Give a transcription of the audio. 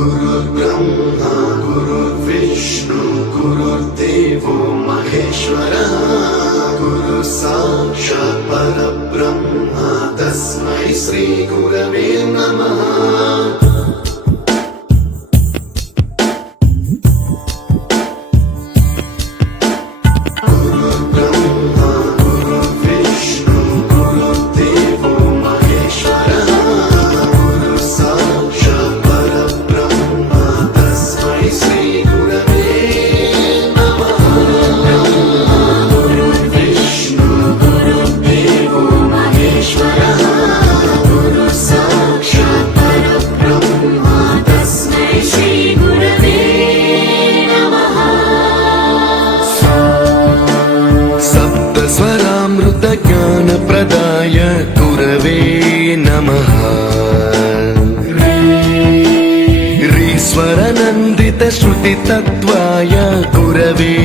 गुरुर्ब्रह्मा गुरुर्विष्णु गुरुर्देवो महेश्वरः गुरु साक्षात् परब्रह्म तस्मै श्री गुरवे नमः। ज्ञानप्रदाय गुरवे नमः। रीश्वरनन्दित श्रुतितत्त्वाय गुरवे